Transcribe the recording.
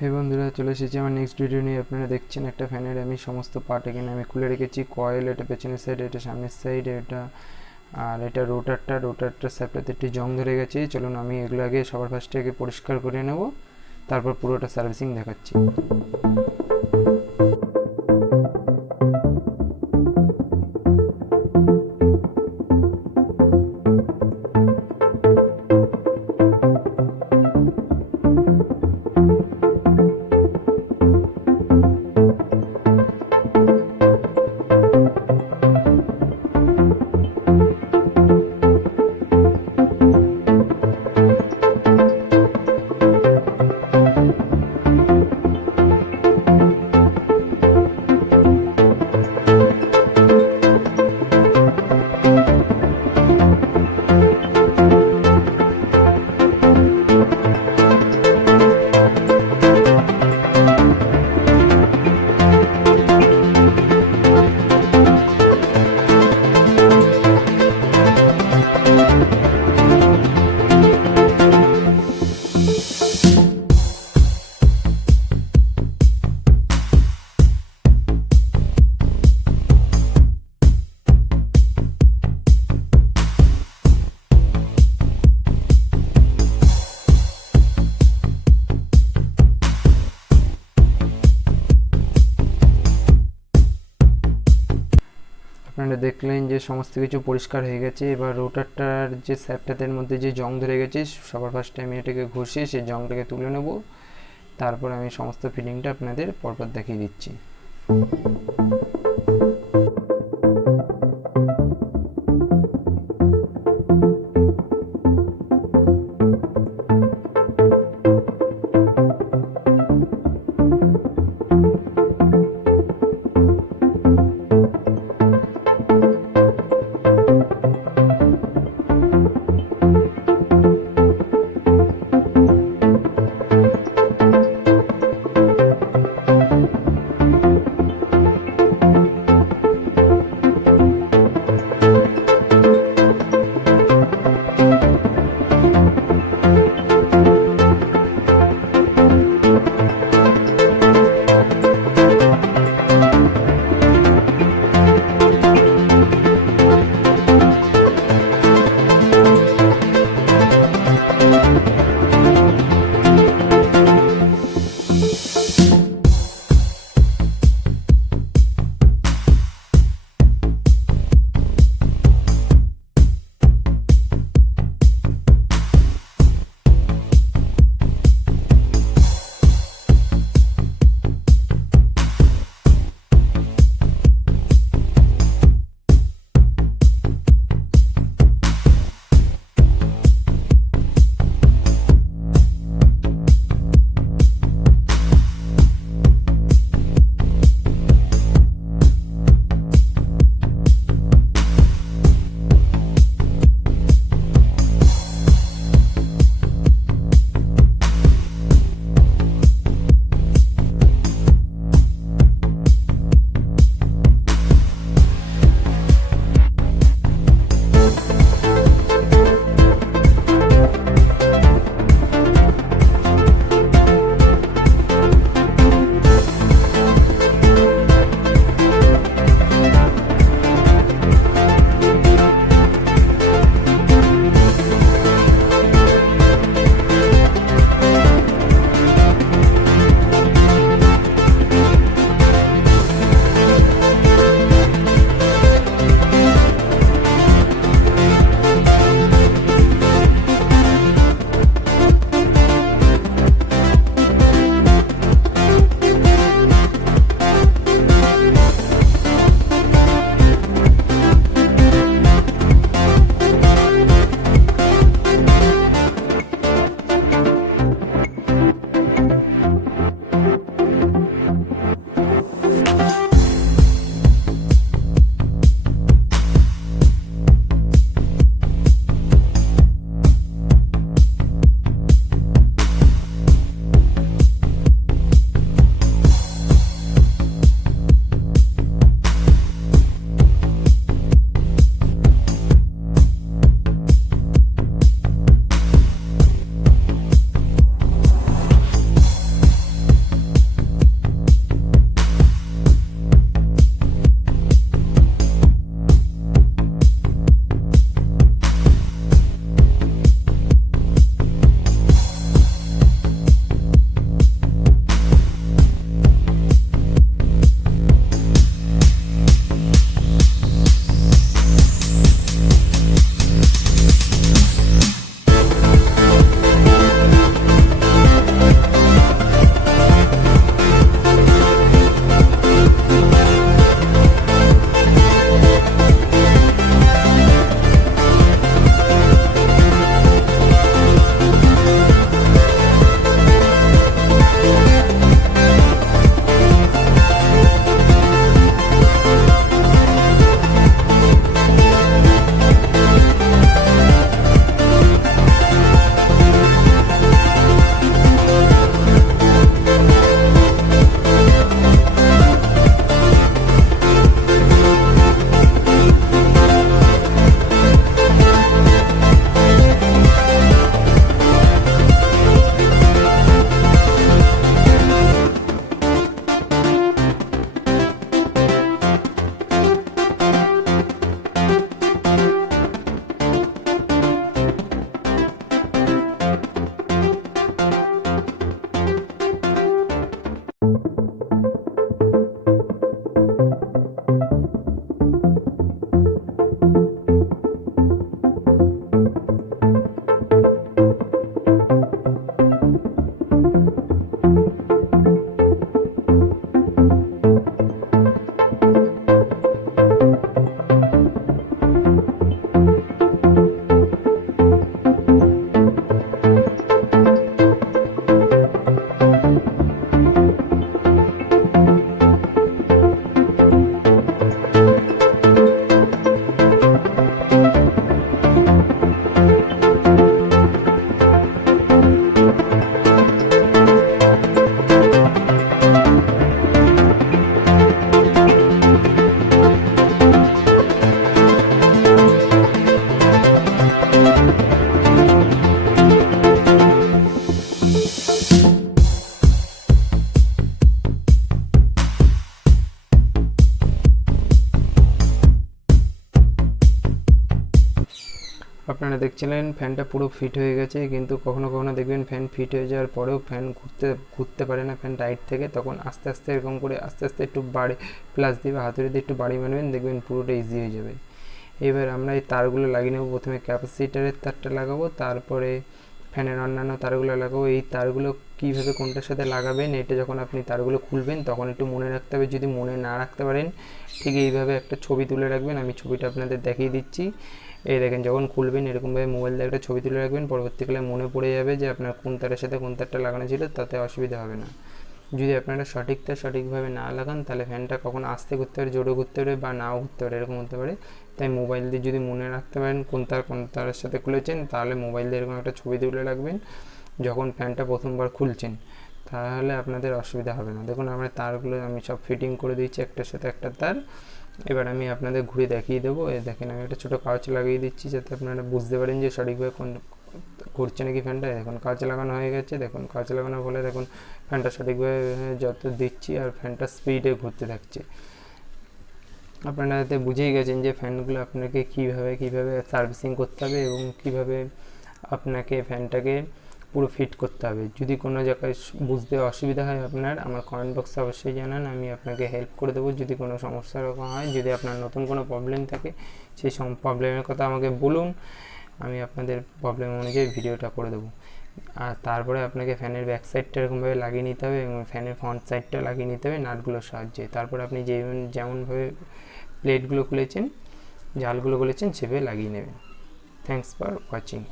হে বন্ধুরা, চলে এসেছি আমার নেক্সট ভিডিও নিয়ে। আপনারা দেখছেন একটা ফ্যানের আমি সমস্ত পার্ট এখানে আমি খুলে রেখেছি। কয়েল, এটা পেছনের সাইড, এটা সামনের সাইড, এটা আর এটা রোটারটার সাইডটাতে একটি জং ধরে গেছে। চলুন আমি এগুলো আগে সবার ফার্স্টে আগে পরিষ্কার করে নেব, তারপর পুরোটা সার্ভিসিং দেখাচ্ছি। আপনারা দেখলেন যে সমস্ত কিছু পরিষ্কার হয়ে গেছে। এবার রোটারটার যে স্যাপটাতের মধ্যে যে জং ধরে গেছে, সবার ফার্স্টে আমি এটাকে ঘষে সেই জংটাকে তুলে নেব, তারপর আমি সমস্ত ফিটিংটা আপনাদের পরপর দেখিয়ে দিচ্ছি। আপনারা দেখছিলেন ফ্যানটা পুরো ফিট হয়ে গেছে, কিন্তু কখনো কখনো দেখবেন ফ্যান ফিট হয়ে যাওয়ার পরেও ফ্যান ঘুরতে পারে না ফ্যান টাইট থেকে, তখন আস্তে আস্তে এরকম করে আস্তে আস্তে একটু বাড়ি প্লাস দিয়ে বা হাতুড়ি দিয়ে একটু বাড়ি মারবেন, দেখবেন পুরোটা ইজি হয়ে যাবে। এবার আমরা এই তারগুলো লাগিয়ে নেব। প্রথমে ক্যাপাসিটারের তারটা লাগাবো, তারপরে ফ্যানের অন্যান্য তারগুলো লাগাবো। এই তারগুলো কীভাবে কোনটার সাথে লাগাবেন এটা যখন আপনি তারগুলো খুলবেন তখন একটু মনে রাখতে হবে। যদি মনে না রাখতে পারেন ঠিক এইভাবে একটা ছবি তুলে রাখবেন, আমি ছবিটা আপনাদের দেখিয়ে দিচ্ছি। এই দেখেন, যখন খুলবেন এরকমভাবে মোবাইল দিয়ে একটা ছবি তুলে রাখবেন, পরবর্তীকালে মনে পড়ে যাবে যে আপনার কোন তারের সাথে কোন তারটা লাগানো ছিল, তাতে অসুবিধা হবে না। যদি আপনারা সঠিকভাবে না লাগান তাহলে ফ্যানটা কখন আস্তে ঘুরতে পারে, জোরে ঘুরতে পারে বা নাও ঘুরতে পারে, এরকম হতে পারে। তাই মোবাইল দিয়ে যদি মনে রাখতে পারেন কোন তারের সাথে খুলেছেন, তাহলে মোবাইল দিয়ে এরকম একটা ছবি তুলে রাখবেন যখন ফ্যানটা প্রথমবার খুলছেন, তাহলে আপনাদের অসুবিধা হবে না। দেখুন আমরা তারগুলো আমি সব ফিটিং করে দিচ্ছি একটার সাথে একটা তার। এবার আমি আপনাদের ঘুরে দেখিয়ে দেবো। এই দেখেন আমি একটা ছোটো কাগজ লাগিয়ে দিচ্ছি যাতে আপনারা বুঝতে পারেন যে সঠিকভাবে কোন ঘুরছে নাকি ফ্যানটা। দেখুন কাগজ লাগানো হয়ে গেছে, দেখুন কাগজ লাগানোর ফলে দেখুন ফ্যানটা সঠিকভাবে যত দিচ্ছি আর ফ্যানটা স্পিডে ঘুরতে থাকছে। আপনারা এতে বুঝেই গেছেন যে ফ্যানগুলো আপনাকে কীভাবে সার্ভিসিং করতে হবে এবং কীভাবে আপনাকে ফ্যানটাকে পুরো ফিট করতে হবে। যদি কোনো জায়গায় বুঝতে অসুবিধা হয় আপনার, আমার কমেন্ট বক্সে অবশ্যই জানান, আমি আপনাকে হেল্প করে দেবো। যদি কোনো সমস্যা এরকম হয়, যদি আপনার নতুন কোনো প্রবলেম থাকে, সেই প্রবলেমের কথা আমাকে বলুন, আমি আপনাদের প্রবলেম অনুযায়ী ভিডিওটা করে দেবো। আর তারপরে আপনাকে ফ্যানের ব্যাক সাইডটা এরকমভাবে লাগিয়ে নিতে হবে এবং ফ্যানের ফ্রন্ট সাইডটা লাগিয়ে নিতে হবে নাটগুলোর সাহায্যে। তারপর আপনি যেমনভাবে প্লেটগুলো খুলেছেন, জালগুলো খুলেছেন সেভাবে লাগিয়ে নেবেন। Thanks for watching.